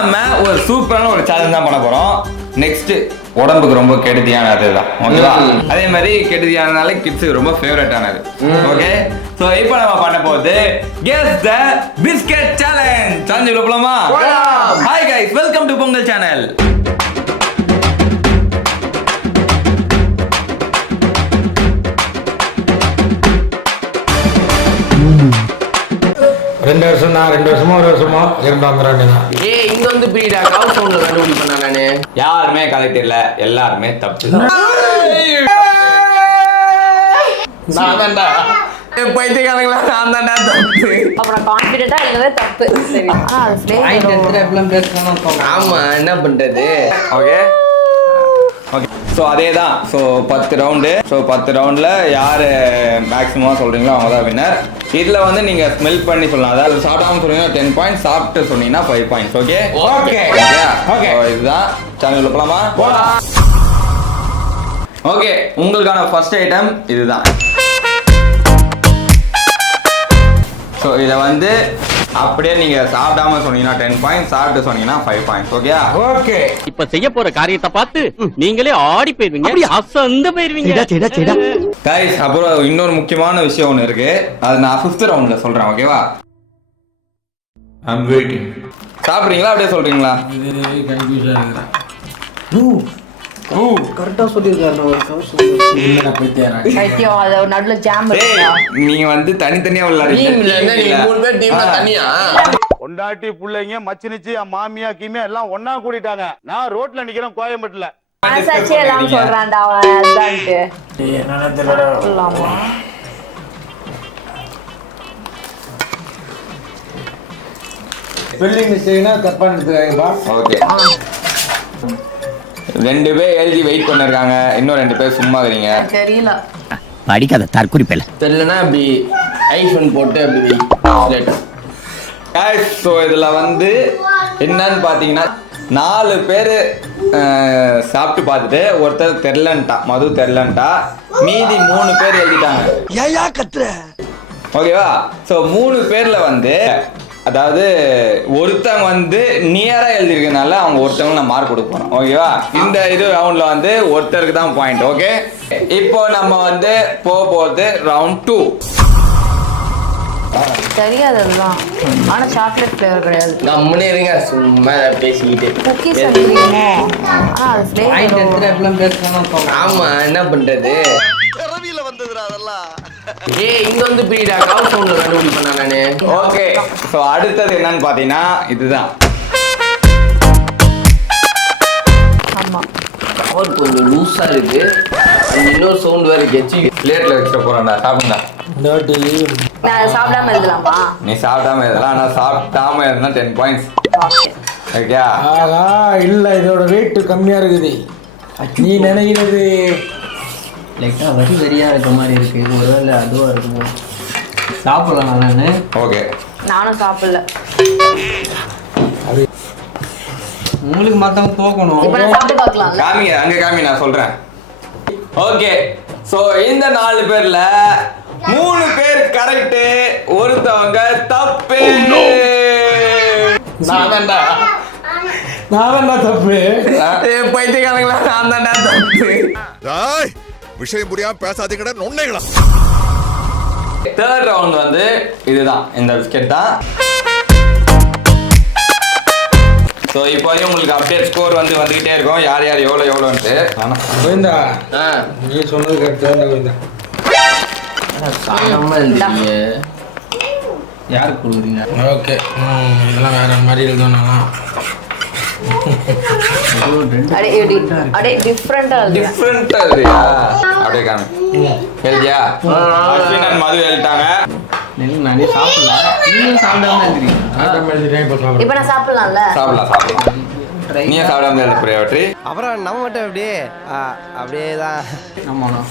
நம்ம ஒரு சூப்பரான ஒரு சேலஞ்ச் தான் பண்ண போறோம். நெக்ஸ்ட் உடம்புக்கு ரொம்ப கெடுதியானது தான், ஓகேவா? அதே மாதிரி கெடுதியானதுனால கிட்ஸுக்கு ரொம்ப ஃபேவரட்டானது. ஓகே, ஸோ இப்போ நம்ம பண்ண போகுது guess the biscuit challenge. Challenge போலாமா? Hi guys, welcome to Pongal channel. ரெண்டு வருஷமோ ஒரு வருஷமோ இருந்தாங்க. இங்க வந்து பீடா கவுண்ட் சவுண்ட்ல கண்டுபிடிப்பேன் நானு. யாருமே கரெக்ட் இல்ல, எல்லாருமே தப்பு. நான் தான்டா பைத்தியக்காரங்களா, நான் தான்டா தப்பு. அப்புறம் கான்ஃபிடென்ட்டா எழுதவே தப்பு. சரி, ஆனா அது பாயிண்ட் எடுத்து எப்பலாம் பேசணும். ஆமா, என்ன பண்றது? ஓகே ஓகே, ஸோ அதே தான். So 10 round. ஸோ 10 ரவுண்டில் யார் மேக்ஸிமமாக சொல்கிறீங்களோ அவங்க தான் வின்னர். இதில் வந்து நீங்கள் ஸ்மெல் பண்ணி சொல்லலாம். அதாவது சாப்பிடாமல் சொன்னீங்கன்னா 10 பாயிண்ட்ஸ், சாப்பிட்டு சொன்னீங்கன்னா 5 பாயிண்ட்ஸ். ஓகே ஓகே ஓகே, இதுதான் சேனல் போலாமா? ஓகே, உங்களுக்கான ஃபர்ஸ்ட் ஐட்டம் இதுதான். ஸோ இதை வந்து அப்படியே நீங்க சாப்பிடாம சொன்னீங்கன்னா 10 பாயிண்ட்ஸ், சாப்பிட்டு சொன்னீங்கன்னா 5 பாயிண்ட்ஸ். ஓகே ஓகே, இப்ப செய்ய போற காரியத்தை பார்த்து நீங்களே ஆடி போயிருவீங்க, அசந்து போயிருவீங்க. கைஸ், அப்புறம் இன்னொரு முக்கியமான விஷயம் ஒன்று இருக்கு, அது நான் 5th ரவுண்ட்ல சொல்றேன். ஓகேவா? I'm waiting. சாப்பிட்றீங்களா அப்படியே சொல்றீங்களா? கரெக்டா சொல்லிருக்காரு. பைத்தியம், அது நடுவுல ஜாம் இருக்கா? நீங்க வந்து தனித்தனியா தனியா பொண்டாட்டி பிள்ளைங்க மச்சினிச்சு மாமியா கீமியா எல்லாம் ஒன்னா கூடிட்டாங்க. நான் ரோட்ல நிக்கிறேன் கோயம்பேட்டுல. மனசாட்சி எல்லாம் சொல்றான்டா அவன். அதான்ட்டு சொல்லாமா? ஸ்பெல்லிங் மிஸ்டேக்னா தப்பா எடுத்துக்காங்கப்பா. ஓகே, 2 பேர் எழுதி வெயிட் பண்ணிருக்காங்க, இன்னும் 2 பேர் சும்மா இருக்கீங்க. தெரியல, படிக்காத தற்குறிப்பேல தெரியலனா அப்படி ஐஃபோன் போட்டு அப்படி கைஸ், ஸோ இதில் வந்து என்னன்னு பார்த்தீங்கன்னா 4 பேர் சாப்பிட்டு பார்த்துட்டு ஒருத்தர் தெரிலன்ட்டா, மது தெரிலன்ட்டா, மீதி 3 பேர் எழுதிட்டாங்க. ஏயா கத்துற? ஓகேவா? ஸோ 3 பேரில் வந்து அதாவது ஒருத்தவங்க வந்து நியரா எழுதிருக்கனால அவங்க ஒருத்தவங்க நான் மார்க் கொடுக்க போறோம். ஓகேவா? இந்த இது ரவுண்ட்ல வந்து ஒருத்தருக்கு தான் பாயிண்ட். ஓகே, இப்போ நம்ம வந்து போறது ரவுண்ட் 2. தெரியாது அதுதான். ஆனா சாக்லேட் ஃப்ளேவர் கிடையாது. கம்முனே இருங்க, சும்மா பேசிக்கிட்டு. குக்கீஸ் சொல்றீங்க, ஆனா அது ஃப்ளேவர். ஆமா, என்ன பண்றது? இங்க வந்து பீடா கவுண்ட் சவுண்ட்ல கண்டுபிடிப்பேன் நானு. ஓகே, ஸோ அடுத்தது என்னன்னு பார்த்தீங்கன்னா இதுதான். ஆமா, கவர் கொஞ்சம் லூஸா இருக்கு. இன்னொரு சவுண்ட் வேற கெச்சி. பிளேட்ல வச்சுட்டு போறேன்டா, சாப்பிடுங்க. இந்த வாட்டி நான் அதை சாப்பிடாம எழுதலாமா? நீ சாப்பிடாம எழுதலாம், ஆனால் சாப்பிடாம எழுதுனா 10 பாயிண்ட்ஸ். ஓகே, ஆகா, இல்ல இதோட வெயிட் கம்மியா இருக்குது. நீ நினைக்கிறது லைட்டா வரி வரியா இருக்க மாதிரி இருக்கு. ஒருவேளை அதுவா இருக்குமோ? சாப்பிடலாம் நானு. ஓகே, நானும் சாப்பிடல. உங்களுக்கு மத்தவங்க தோக்கணும். இப்ப நான் சாப்பிட்டு பார்க்கலாம்ல? காமிங்க, அங்க காமி, நான் சொல்றேன். ஓகே, ஸோ இந்த 4 பேர்ல 3 பேர் கரெக்ட், ஒருத்தவங்க தப்பு. நான் தான்டா தப்பு. பைத்தியக்காரங்களா, நான் தான்டா தப்பு. விஷயம் புரியாம பேசாதீங்கடா நொண்ணைகளா. 3rd ரவுண்ட் வந்து இதுதான், இந்த பிஸ்கெட் தான். ஸோ இப்போ உங்களுக்கு அப்டேட் ஸ்கோர் வந்துகிட்டே இருக்கும், யார் யார் எவ்வளோன்ட்டு. கோவிந்தா, நீ சொன்னது கரெக்ட் தான் கோவிந்தா. சாதாரணமா இருந்தீங்க. யாருக்கு கொடுக்குறீங்க? ஓகே, இதெல்லாம் வேற மாதிரி எழுதணும். அடே டிஃபரெண்டா டிஃப்ரெண்டா இல்லையா? அப்படியே காமி. எழுதியா? அஸ்வின் அண்ட் மது எழுதிட்டாங்க. நானே சாப்பிடல, நீங்களும் சாப்பிடாம இருக்கிறீங்க. இப்ப நான் சாப்பிடலாம்ல? சாப்பிடலாம். நீயே சாப்பிடாம எழுத புரியவற்றி. அப்புறம் நம்ம மட்டும் அப்படியே தான். ஆமாண்ணா,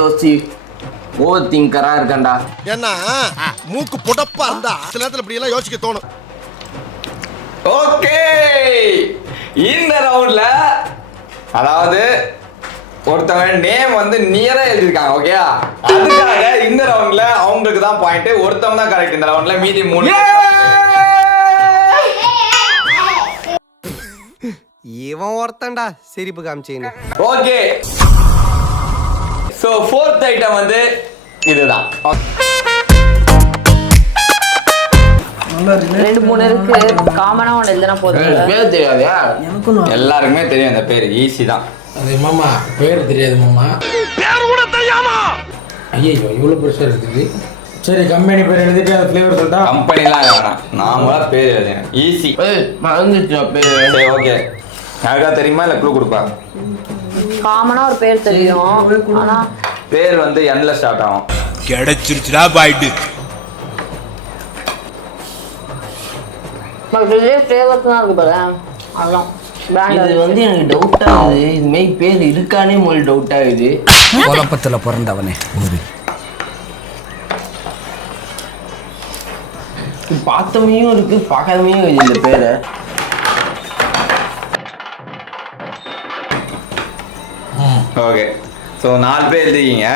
யோசிச்சு ஓவர் திங்கரா இருக்கண்டா. ஏன்னா மூக்கு புடப்பா இருந்தா சில நேரத்துல இப்படி எல்லாம் யோசிக்க தோணும். ஓகே, இந்த ரவுண்ட்ல அதாவது ஒருத்தவங்க நேம் வந்து நியரா எழுதிருக்காங்க. ஓகே, அதுக்காக இந்த ரவுண்ட்ல அவங்களுக்கு தான் பாயிண்ட். ஒருத்தவங்க தான் கரெக்ட் இந்த ரவுண்ட்ல, மீதி 3. இவன் ஒருத்தன்டா சிரிப்பு காமிச்சின்னு. ஓகே, சோ 4th ஐட்டம் வந்து இதுதான். 2-3 இருக்கு. காமனா ஒண்ணு எழுதுனா போதும். பேர் தெரியாதா? எனக்கும் எல்லாருக்குமே தெரியும் அந்த பேர், ஈஸி தான். அது மாமா பேர் தெரியாது மாமா. ஐயோ இவ்வளோ பெருசாக இருக்குது. சரி கம்பெனி பேர் எழுதிட்டு அந்த ஃப்ளேவர் சொல்லிட்டா. கம்பெனிலாம் வேணாம், நாமளா பேர் எழுதுறேன், ஈஸி. மறந்துச்சு பேர். சரி ஓகே, யாருக்கா தெரியுமா இல்லை க்ளூ கொடுப்பா? காமனா ஒரு பேர் தெரியும், ஆனா பேர் வந்து எண்ணில் ஸ்டார்ட் ஆகும். கிடைச்சிருச்சுடா பாயிட்டு. ஃப்ளேவர்ஸ் தான் இருக்கு பாரு. அதான் இது பிராண்ட் வந்து எனக்கு டவுட் ஆகுது. இது மாதிரி பேர் இருக்கானே முதல்ல டவுட் ஆகுது. குழப்பத்தில் பிறந்தவனே. பார்த்தமையும் இருக்கு, பார்க்காதமையும் இருக்கு இந்த பேரை. ஓகே, ஸோ 4 பேர் எழுதிக்கிங்க.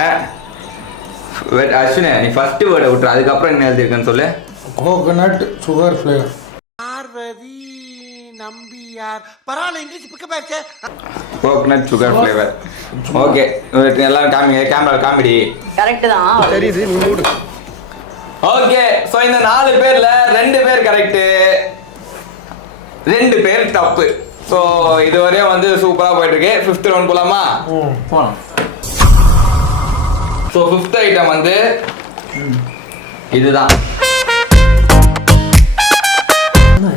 அஸ்வினே, நீ ஃபர்ஸ்ட் வேர்டை விட்டுரு, அதுக்கப்புறம் என்ன எழுதிருக்கேன்னு சொல்லு. Coconut sugar flavour. Coconut sugar flavour. Okay, எல்லாரும் காமிங்க, கேமரா காமெடி. கரெக்ட் தான். தெரியுது நீ மூடு. ஓகே, ஸோ இந்த 4 பேர்ல 2 பேர் கரெக்ட், 2 பேர் தப்பு. ஸோ இதுவரையும் வந்து சூப்பராக போயிட்டு இருக்கு. 5th ரவுண்ட் போலாமா? போகலாம். ஸோ 5th ஐட்டம் வந்து இதுதான்.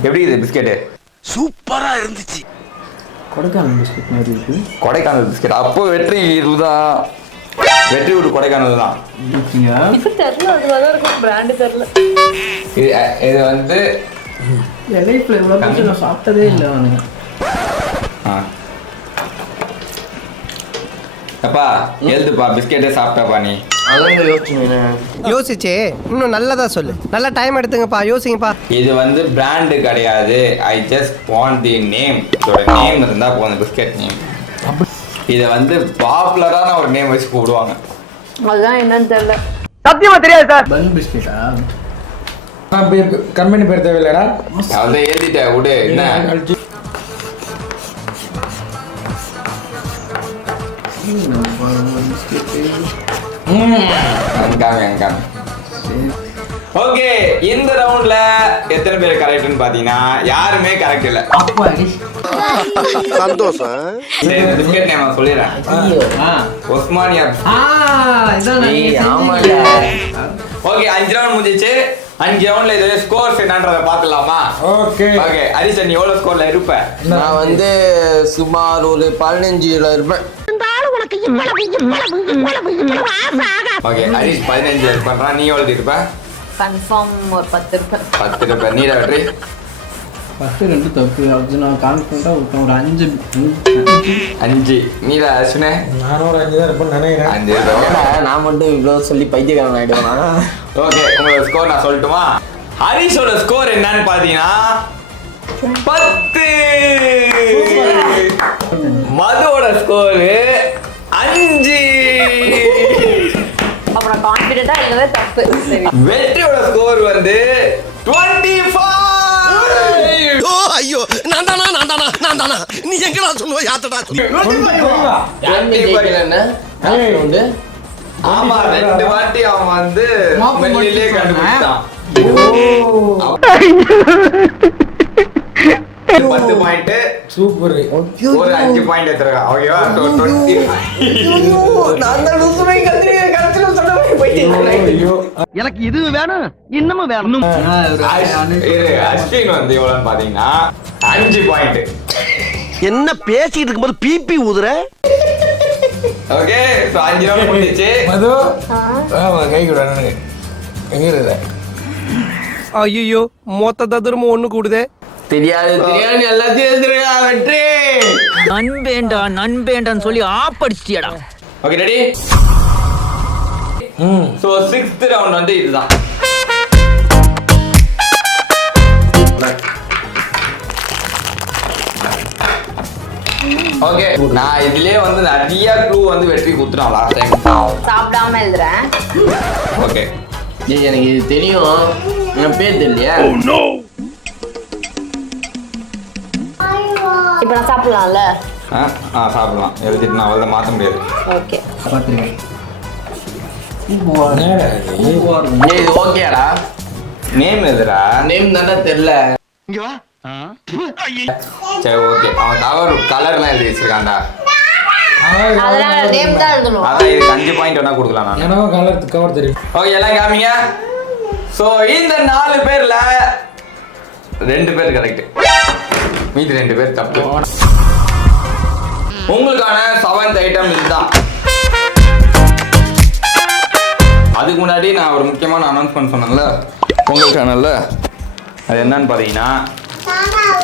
எப்படி இது பிஸ்கெட்டு? சூப்பரா இருந்துச்சு. கொடைக்கானல் பிஸ்கட் மாதிரி இருக்கு. கொடைக்கானல் பிஸ்கெட். அப்போ வெற்றி இதுதான், வெற்றி ஒரு கொடைக்கானல் தான். இது தெரியல, அதுதான் இருக்கும். பிராண்ட் தெரியல. இது வந்து லைஃப்ல இவ்வளோ பிடிச்சி நான் சாப்பிட்டதே இல்லை நானுங்க. அப்பா எழுதுப்பா, பிஸ்கெட்டே சாப்பிட்டாப்பா நீ. அதான் யோசிச்சுங்க. யோசிச்சு இன்னும் நல்லதா சொல்லு. நல்ல டைம் எடுத்துங்கப்பா, யோசிங்கப்பா. இது வந்து பிராண்டு கிடையாது. I just want the name. இதோட நேம் இருந்தா போதும், பிஸ்கெட் நேம். இதை வந்து பாப்புலரான ஒரு நேம் வச்சு கூப்பிடுவாங்க. அதுதான் என்னன்னு தெரியல. சத்தியமா தெரியாது சார். பன் பிஸ்கெட்டா? கம்பெனி பேர் தேவையில்லடா. அதை எழுதிட்டேன், விடு. என்ன ஓகே, இந்த ரவுண்ட்ல எத்தனை பேர் கரெக்ட்னு பாத்தீங்கன்னா யாருமே கரெக்ட் இல்ல. அப்பாடி. சந்தோஷம். சரி, பிஸ்கெட் நேம் சொல்லிடுறேன். ஒஸ்மானியா. இதான் ஆமாடா. ஓகே, 5 ரவுண்ட் முடிஞ்சிச்சு. 5 ரவுண்ட்ல இது ஸ்கோர்ஸ் என்னன்றத பாத்துலாமா? ஓகே ஓகே, ஹரிசன் நீ எவ்வளவு ஸ்கோர்ல இருப்ப? நான் வந்து சுமார் ஒரு 15 இருப்பேன். ஓகே, ஹரிஷ் 15 பண்றான். நீ எவ்வளவு இருப்ப? கன்ஃபார்ம் ஒரு 10 இருப்பேன். 10 இருப்ப. நீ வெற்றி? ஃபஸ்ட்டு 2 தப்பு. அது நான் கான்ஃபிடண்ட்டாக விட்டேன். ஒரு 5. நீ அஸ்வினே? நானும் ஒரு 5 தான் இருப்பேன்னு நினைக்கிறேன். 5 இருப்ப. நான் மட்டும் இவ்வளவு சொல்லி பைத்தியக்காரன் ஆயிடுவேனா? ஓகே, உங்களோட ஸ்கோர் நான் சொல்லட்டுமா? ஹரிஷோட ஸ்கோர் என்னன்னு பாத்தீங்கன்னா 10. மதுவோட ஸ்கோர் 5. அப்புறம் கான்ஃபிடென்ட்டா இல்லவே தப்பு. சரி. வெற்றியோட ஸ்கோர் வந்து 25. ஓ ஐயோ, நான் தானா நீ எங்கடா சொல்லுவ? யாத்தடா சொல்லு. ஆமா, 2 வாட்டி அவன் வந்து மெல்லிலே கண்டுபிடிச்சான். 10 பாயிண்ட். சூப்பர். ஒரு 5 பாயிண்ட் எடுத்துருக்கான். ஓகேவா? 25. நான் தான் லூசுமை கத்திரிக்கா சொல்ல போயிட்டேன். ஐயோ எனக்கு இது வேணும், இன்னமும் வேணும். அஸ்வின் வந்து எவ்வளவுன்னு பாத்தீங்கன்னா 5 பாயிண்ட். என்ன பேசிட்டு இருக்கும்போது பிபி ஊதுற? ஓகே, சோ 5 ரவுண்ட் முடிஞ்சிச்சு. மது கை கூட எங்க இருக்க? ஐயோ மொத்த ததுரமும் ஒண்ணு கூடுதே. தெரியாது எல்லாத்தையும் எழுதுறியா? வெற்றி. நண்பேண்டான்னு சொல்லி ஆப்படிச்சிட்டியடா. Okay, ready? So 6th round வந்து இதுதான். ஓகே நான் இதுலயே வந்து நிறைய க்ளூ வந்து வெற்றி குத்துறோம் லாஸ்ட் டைம். சாப்பிடாம எழுதுறேன். ஓகே டேய் எனக்கு இது தெரியும், என் பேர் தெரியலையா? இப்போ நான் சாப்பிடலாம்ல? சாப்பிடலாம். எழுதிட்டு நான் அவளை மாற்ற முடியாது. ஓகே. பார்த்துருக்கேன். டேய் இது ஓகேடா? நேம் எதுடா? நேம் தான்டா தெரியல. சரி ஓகே. அவன் கவர் கலர்லாம் எழுதி வச்சிருக்கான்டா. அதனால நேம் தான் எழுதணும். அதான் இதுக்கு 5 பாயிண்ட் வேணா கொடுக்கலாம் நான். எனக்கும் கவர் தெரியும். ஓகே எல்லாம் காமிங்க. ஸோ இந்த 4 பேர்ல 2 பேர் கரெக்ட், மீதி 2 பேர் தப்பு. உங்களுக்கான 7th ஐட்டம் இதுதான். அதுக்கு முன்னாடி நான் ஒரு முக்கியமான அனௌன்ஸ்மெண்ட் சொன்னேன்ல உங்கள் சேனல்ல, அது என்னன்னு பார்த்தீங்கன்னா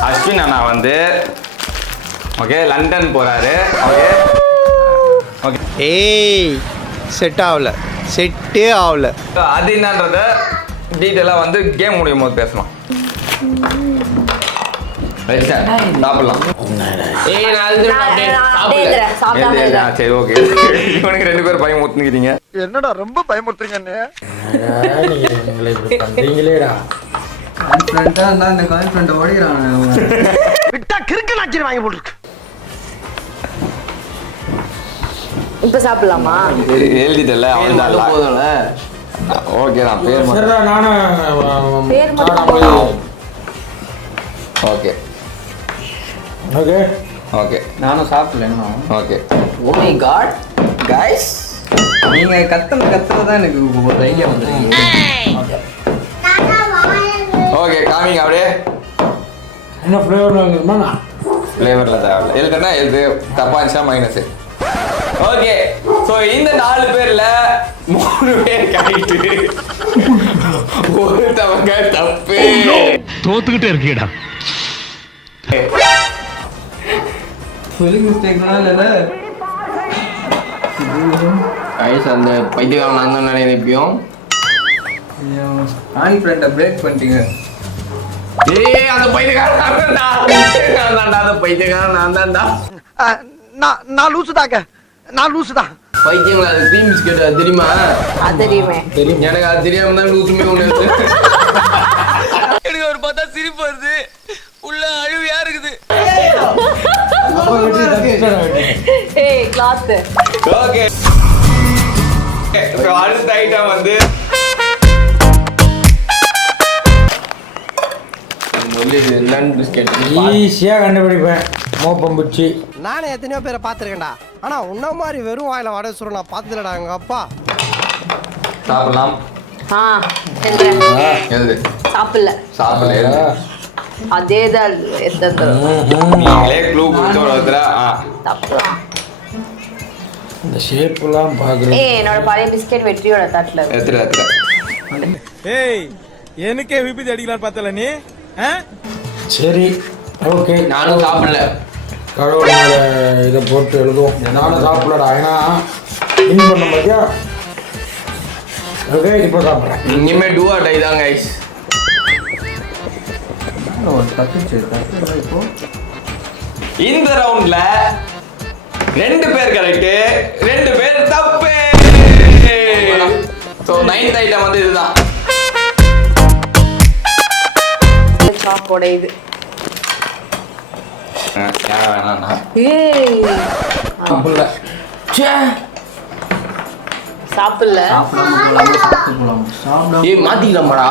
அஸ்வின் அண்ணா வந்து ஓகே லண்டன் போறாரு. ஓகே ஓகே ஏய் செட்டே ஆகல. அது என்னன்றத டீட்டெயிலாக வந்து கேம் முடியும் போது பேசலாம். சாப்பிடலாம். ஏய் நான் எழுதுறேன் அப்படியே சாப்பிடல. சாப்பிடாம சரி ஓகே. இவனுக்கு 2 பேர் பயம் ஊத்துக்கிறீங்க. என்னடா ரொம்ப பயமுறுத்துறீங்க அண்ணே. நீங்களே இப்படி பண்றீங்களேடா. கான்ஃபிடென்ட்டாக இருந்தால் இந்த கான்ஃபிடென்ட்டை ஓடிக்கிறான். விட்டா கிறுக்கு நாச்சி வாங்கி போட்டுருக்கு. இப்போ சாப்பிடலாமா? எழுதிட்டல அது அவன் போதும்ல. ஓகே நான் பேர் மட்டும். சரிடா நானும் பேர் மட்டும். ஓகே ஓகே ஓகே நானும் சாப்பிடல இன்னும். Okay oh my God guys, நீங்கள் கத்துறது தான் எனக்கு ஒரு ஐடியா வந்துருக்கு. ஓகே காமிங்க அப்படியே. என்ன ஃப்ளேவர் வாங்கிருமா? ஃப்ளேவரில் தேவையில்ல. எழுதுனா எழுது, தப்பா இருந்துச்சா மைனஸ். ஓகே ஸோ இந்த 4 பேர்ல 3 பேர் கரெக்ட், ஒருத்தவங்க தப்பு. தோத்துக்கிட்டே இருக்கீடா. ஸ்பெல்லிங் மிஸ்டேக்னால இல்லை. கைஸ் அந்த பைத்தியக்காரன் நான் தான் நினைப்போம். கான்ஃபிடென்ட்டை பிரேக் பண்ணிட்டீங்க. ஏய் அந்த பைத்தியக்காரன் நான் தான்டா, அந்த பைத்தியக்காரன் நான் தான்டா. நான் லூசு தான். பைத்தியங்களா அது க்ரீம் பிஸ்கெட் அது தெரியுமா? அது தெரியுமே. எனக்கு அது தெரியாம தான் லூசுமே ஒன்று. எனக்கு ஒரு பார்த்தா சிரிப்பு வருது, உள்ள அழுவியா இருக்குது. ஏய் கிளாத். ஓகே அடுத்த ஐட்டம் வந்து லண்டன் பிஸ்கெட். ஈஸியாக கண்டுபிடிப்பேன். மோப்பம்புச்சி. நானே எத்தனையோ பேரை பார்த்துருக்கேன்டா. ஆனால் உன்ன மாதிரி வெறும் வாயில வடை சுருள் நான் பார்த்ததுலடா எங்கள் அப்பா. சாப்பிடலாம். எழுதுறேன். எழுது. சாப்பிடல. சாப்பிடல எழுது. அதே தான் எத்தனை நீங்களே க்ளூ கொடுத்து ஒருத்தரா. சாப்பிடலாம். இந்த ஷேப்லாம் பார்க்குறேன். ஏய் என்னோட பழைய பிஸ்கெட் வெற்றியோட தட்டுல இருக்கு. எத்திர ஏய் எனக்கே விபத்து அடிக்கலாம் பார்த்தல நீ. சரி ஓகே. நானும் சாப்பிடல. கடவுள் மேலே இதை போட்டு எழுதுவோம். நானும் சாப்பிடலடா. ஏன்னா வின் பண்ண பார்த்தியா. ஓகே இப்போ சாப்பிட்றேன். இனிமே டூ ஆர் டை தான் கைஸ். ஒரு தப்பிச்சு இப்போ இந்த ரவுண்ட்ல 2 பேர் கரெக்ட், 2 பேர் தப்பு. ஸோ 9th ஐட்டம் வந்து இதுதான். சாப்போட இது. வேணாம் ஏய் சாப்பிடல. சாப்பிடல. ஏய் மாத்திக்கலாமாடா?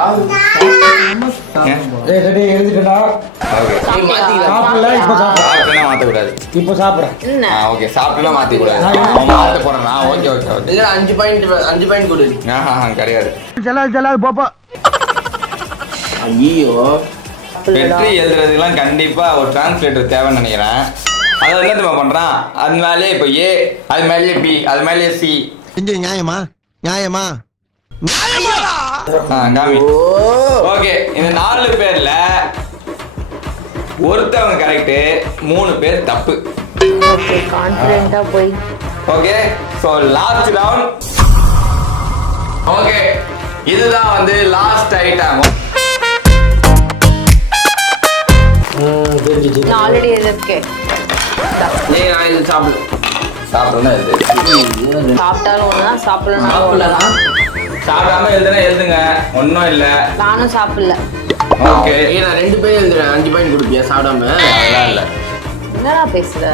ஏய் சரி எழுதிட்டா. ஓகே ஏய் மாத்திக்கலாம். சாப்பிடல. இப்போ சாப்பிட்றேன். சாப்பிட்டுனா மாற்றக்கூடாது. இப்போ சாப்பிட்றேன். என்ன? ஓகே சாப்பிட்டுனா மாற்றிக்கூடாது. அவன் மாற்ற போகிறேன்னா ஓகே ஓகே ஓகே. இல்ல 5 பாயிண்ட் கொடு. கிடையாது. செல்லாது போப்பா. ஐயோ வெற்றி எழுதுறதுக்கெல்லாம் கண்டிப்பா ஒரு டிரான்ஸ்லேட்டர் தேவைன்னு நினைக்கிறேன். அதை என்ன தெரியுமா பண்றான், அது மேலேயே இப்போ ஏ, அது மேலேயே பி, அது மேலேயே சி. நியாயமா காமி. ஓகே இந்த 4 பேர்ல ஒருத்தவங்க கரெக்ட், 3 பேர் தப்பு. ஓகே கான்ஃபிடென்ட்டா போய். Okay so last round. Okay இதுதான் வந்து லாஸ்ட் ஐட்டம். தெரிஞ்சிச்சு. நான் ஆல்ரெடி எழுதிருக்கேன். ஏய் நான் இது சாப்பிடல. சாப்பிடணும் எழுது. சாப்பிட்டாலும் ஒண்ணுதான், சாப்பிடலாம் சாப்பிடலாம். சாப்பிடாம எழுதுனா எழுதுங்க, ஒன்றும் இல்லை. நானும் சாப்பிடல. ஓகே, ஏய் நான் 2 பேரும் எழுதுறேன். 5 பாயிண்ட் கொடுப்பியா சாப்பிடாம? அதெல்லாம் இல்லை. என்னடா பேசுற?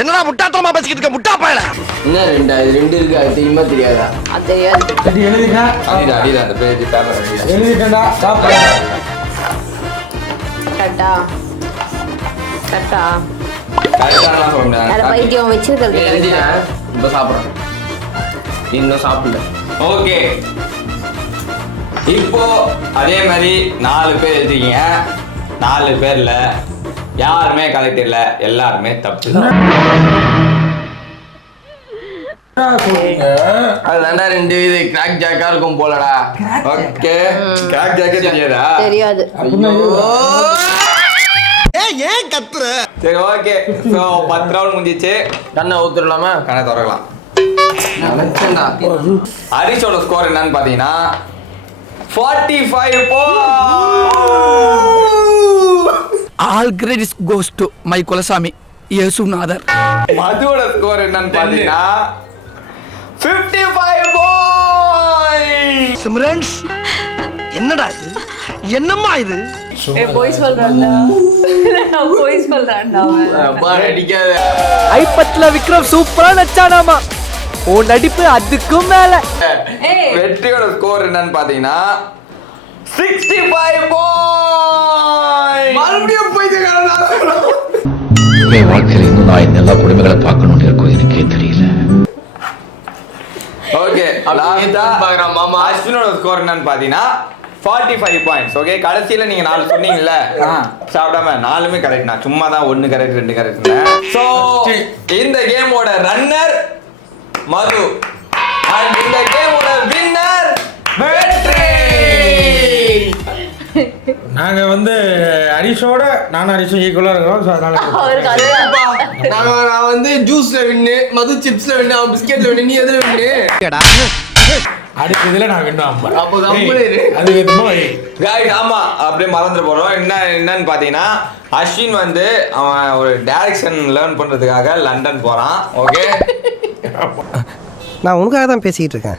என்னடா முட்டாத்தனமா பேசிக்கிட்டு இருக்க முட்டா பயல. என்ன 2? அது 2 இருக்கு. அது தெரியுமா தெரியாதா? அது தெரியாது. சரி எழுதிட்டேன். அடிடா அந்த பேஜ் பேப்பர் அடிடா. எழுதிட்டேன்டா சாப்பிட. கரெக்டா? கரெக்டா? கரெக்டானலாம் சொல்ல வேற முடியாது. பைத்தியம் வச்சிருக்கிறது ஏய், எழுதிட்டேன். இப்போ சாப்பிட்றேன். இன்னும் சாப்பிடல. ஓகே, இப்போ அதே மாதிரி 4 பேர் எழுதிங்க. 4 பேர்ல யாருமே கரெக்ட் இல்ல, எல்லாருமே தப்பு. அதுதான்டா 2 இது கிராக் ஜாக்கா இருக்கும் போலடா. ஓகே, கிராக் ஜாக்கெட் தெரியாதா? தெரியாது. ஏன் கத்துற? சரி ஓகே, ஸோ 10 ரவுண்ட் முடிஞ்சிச்சு. கண்ணை ஊத்துடலாமா? கணக்கு திறக்கலாம். நினைச்சேன்டா. ஹரிஷோட ஸ்கோர் என்னன்னு பாத்தீங்கன்னா 45 all credits goes to my குலசாமி இயேசுநாதர். மதுவோட ஸ்கோர் என்னன்னு பாத்தீங்கன்னா 55 பாயிண்ட்ஸ். சிம்ரன்ஸ் என்னடா இது? என்னம்மா இது? போய் சொல்றான்டா. நான் போய் சொல்றான்டா அவன். அப்பா அடிக்காத. ஐப்பட்ல விக்ரம் சூப்பரா நச்சானாமா. ஓ நடிப்பு அதுக்கும் மேல. ஏய், வெற்றியோட ஸ்கோர் என்னன்னு பாத்தீங்கன்னா 65 பாயிண்ட்ஸ். மறுபடியும் போய் என் வாழ்க்கையில இன்னும் நான் இந்த எல்லா குடும்பங்களை பார்க்கணும்னு இருக்கும் எனக்கே தெரியல. ஓகே, லாஸ்டா பார்க்கறான் மாமா. அஸ்வினோட ஸ்கோர் என்னன்னு பாத்தீங்கன்னா 45 பாயிண்ட்ஸ். ஓகே, கடைசியில நீங்க 4 சொன்னீங்கல்ல, சாப்பிடாம 4மே கரெக்ட். நான் சும்மா தான் 1 கரெக்ட் 2 கரெக்ட். சோ இந்த கேமோட ரன்னர் மது அண்ட் இந்த கேமோட வின்னர் வெற்றி. நாங்க வந்து ஹரிஷோட நானும் ஹரிஷும் ஈக்குவலா இருக்கிறோம். ஸோ அதனால அவருக்கு அதுதான். நான் வந்து ஜூஸ்ல வின்னு, மது சிப்ஸ்ல வின்னு, அவன் பிஸ்கெட்ல வின்னு, நீ எதுல வின்னு? அடுத்த இதுல நான் வின்னும். அப்போ கம்பெனி அது விதமா வை. Guys, ஆமா அப்படியே மறந்துட்டு போறோம். என்னன்னு பாத்தீங்கன்னா அஸ்வின் வந்து அவன் ஒரு டைரக்ஷன் லேர்ன் பண்றதுக்காக லண்டன் போறான். ஓகே, நான் உனக்காக தான் பேசிக்கிட்டு இருக்கேன்.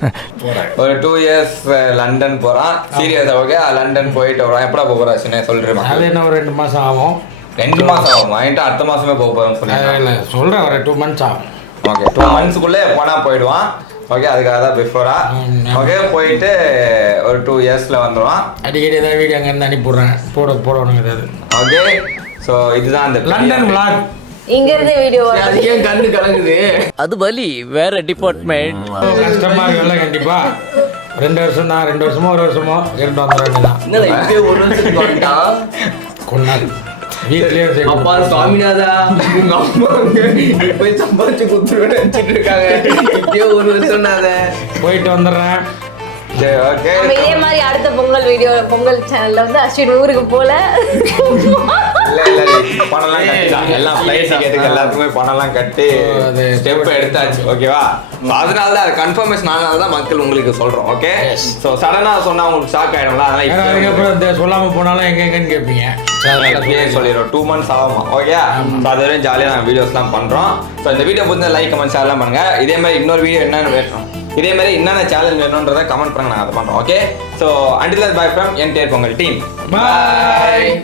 ஒரு 2 இயர்ஸ் லண்டன் போறான். சீரியஸா? ஓகே, லண்டன் போயிட்டு வரான். எப்படா போறா அஸ்வினே சொல்றேன். அது என்ன ஒரு 2 மாசம் ஆகும். 2 மாசம் ஆகும். என்கிட்ட அடுத்த மாசமே போக போறேன்னு அது சொன்னேன். இல்ல, சொல்றேன் ஒரு 2 months ஆகும். ஓகே, 2 மந்த்ஸ்க்குள்ளே போனா போயிடுவான். ஓகே, அதுக்காக தான் பிஃபோரா. ஓகே, போயிட்டு ஒரு 2 இயர்ஸ்ல வந்துடுவான். அடிக்கடி ஏதாவது வீடியோ அங்க இருந்து அனுப்பிடுறேன். போடணுங்க ஏதாவது. ஓகே, ஸோ இதுதான் அந்த லண்டன் vlog. இங்க இருந்து வீடியோ அது ஏன் கண்ணு கலங்குது? அது வலி வேற டிபார்ட்மெண்ட். கஷ்டமா இருக்குல்ல கண்டிப்பா. 2 வருஷம் தான், 2 வருஷமோ 1 வருஷமோ இருந்து வந்துட வேண்டியதான். என்னடா இப்பயே 1 வருஷத்துக்கு வந்துட்டான்? கொண்டாடு வீட்லயே அப்பா சுவாமிநாதா, உங்க அம்மா போய் சம்பாதிச்சு குத்துருவேன்னு நினைச்சிட்டு இருக்காங்க. இப்பயே 1 வருஷம்னாத. போயிட்டு வந்துடுறேன். சரி ஓகே. நம்ம இதே மாதிரி அடுத்த பொங்கல் சேனல்ல வந்து அஸ்வின் ஊருக்கு போல இல்ல பணம்லாம் கட்டிடலாம். எல்லாம் ஃப்ளைட் டிக்கெட்டுக்கு எல்லாத்துக்குமே பணம்லாம் கட்டி அது ஸ்டெப் எடுத்தாச்சு. ஓகேவா? அதனால தான் அது கன்ஃபர்மேஷன் ஆனால தான் மக்கள் உங்களுக்கு சொல்றோம். ஓகே, ஸோ சடனா சொன்னா உங்களுக்கு ஷாக் ஆயிடும்ல. அதனால ஏன்னா அதுக்கப்புறம் இந்த சொல்லாம போனாலும் எங்கன்னு கேட்பீங்க. இப்பயே சொல்லிடுறோம். 2 months ஆகுமா? ஓகே, ஸோ அது வரையும் ஜாலியாக நாங்கள் வீடியோஸ்லாம் பண்ணுறோம். ஸோ இந்த வீடியோ பிடிச்ச லைக் கமெண்ட் ஷேர்லாம் பண்ணுங்க. இதே மாதிரி இன்னொரு வீடியோ என்னென்னு வேணும், இதே மாதிரி என்னென்ன சேலஞ்ச் வேணுன்றதை கமெண்ட் பண்ணுங்க, நாங்கள் அதை பண்ணுறோம். Okay, so until by from entire Pongal team. Bye.